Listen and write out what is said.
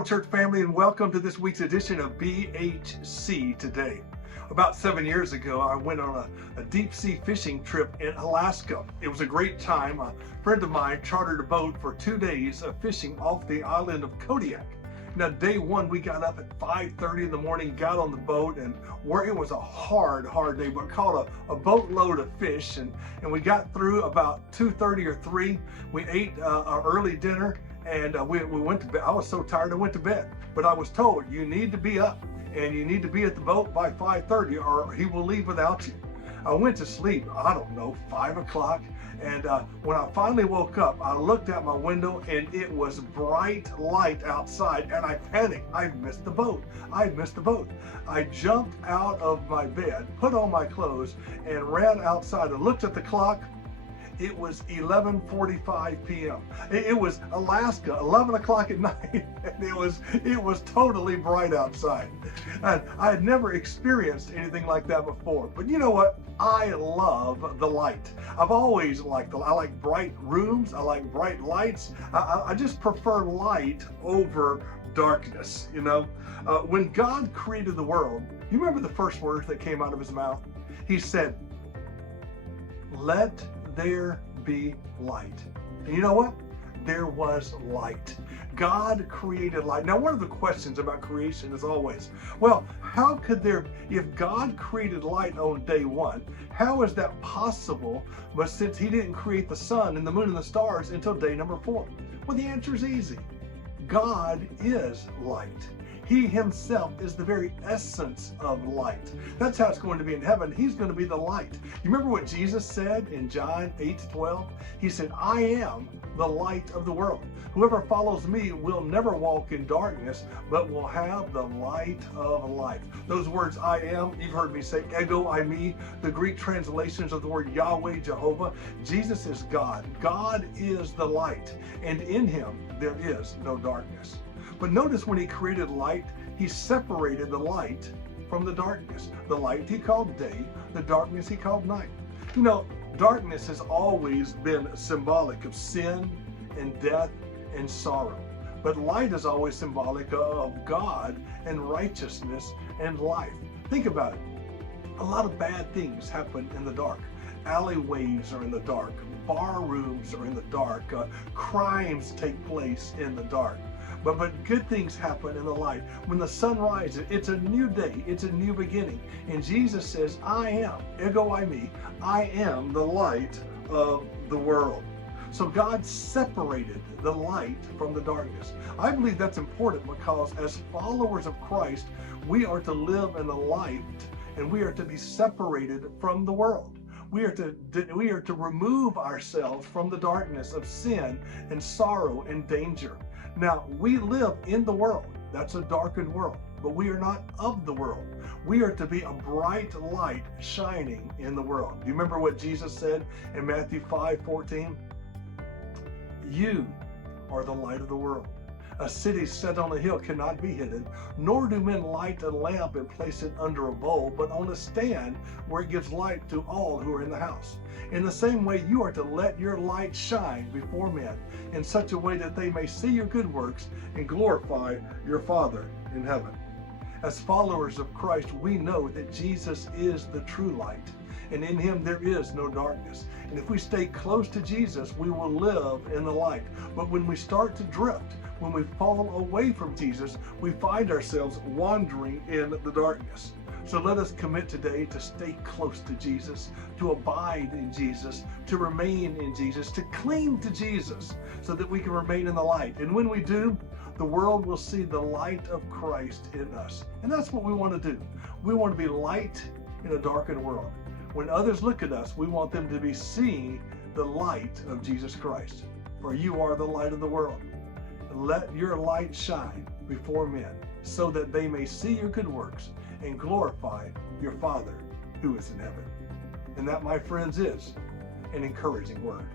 Hello, church family, and welcome to this week's edition of BHC Today. About 7 years ago, I went on a deep sea fishing trip in Alaska. It was a great time. A friend of mine chartered a boat for 2 days of fishing off the island of Kodiak. Now, day one, we got up at 5:30 in the morning, got on the boat, and it was a hard day, but caught a boatload of fish, and we got through about 2:30 or 3. We ate our early dinner, and we went to bed. I was so tired I went to bed, but I was told you need to be up and you need to be at the boat by 5:30 or he will leave without you. I went to sleep, I don't know, 5 o'clock, and when I finally woke up, I looked out my window and it was bright light outside, and I panicked. I missed the boat. I jumped out of my bed, put on my clothes, and ran outside and looked at the clock. It was 11:45 p.m. It was Alaska, 11 o'clock at night, and it was totally bright outside. And I had never experienced anything like that before. But you know what? I love the light. I've always liked I like bright rooms. I like bright lights. I just prefer light over darkness. You know, when God created the world, you remember the first words that came out of his mouth? He said, "Let there be light." And you know what? There was light. God created light. Now, one of the questions about creation is always, well, how could if God created light on day one, how is that possible? But since he didn't create the sun and the moon and the stars until day number 4. Well, the answer is easy. God is light. He himself is the very essence of light. That's how it's going to be in heaven. He's going to be the light. You remember what Jesus said in John 8:12? He said, "I am the light of the world. Whoever follows me will never walk in darkness, but will have the light of life." Those words, "I am," you've heard me say, ego, I, me, the Greek translations of the word Yahweh, Jehovah. Jesus is God. God is the light, and in him there is no darkness. But notice when he created light, he separated the light from the darkness. The light he called day, the darkness he called night. You know, darkness has always been symbolic of sin and death and sorrow. But light is always symbolic of God and righteousness and life. Think about it. A lot of bad things happen in the dark. Alleyways are in the dark. Bar rooms are in the dark. Crimes take place in the dark. But good things happen in the light. When the sun rises, it's a new day. It's a new beginning. And Jesus says, "I am, ego, I, me, I am the light of the world." So God separated the light from the darkness. I believe that's important because as followers of Christ, we are to live in the light and we are to be separated from the world. We are to remove ourselves from the darkness of sin and sorrow and danger. Now, we live in the world. That's a darkened world, but we are not of the world. We are to be a bright light shining in the world. Do you remember what Jesus said in Matthew 5:14? "You are the light of the world. A city set on a hill cannot be hidden, nor do men light a lamp and place it under a bowl, but on a stand where it gives light to all who are in the house. In the same way, you are to let your light shine before men in such a way that they may see your good works and glorify your Father in heaven." As followers of Christ, we know that Jesus is the true light, and in him there is no darkness. And if we stay close to Jesus, we will live in the light. But when we start to drift, when we fall away from Jesus, we find ourselves wandering in the darkness. So let us commit today to stay close to Jesus, to abide in Jesus, to remain in Jesus, to cling to Jesus so that we can remain in the light. And when we do, the world will see the light of Christ in us. And that's what we want to do. We want to be light in a darkened world. When others look at us, we want them to be seeing the light of Jesus Christ. For you are the light of the world. Let your light shine before men so that they may see your good works and glorify your Father who is in heaven. And that, my friends, is an encouraging word.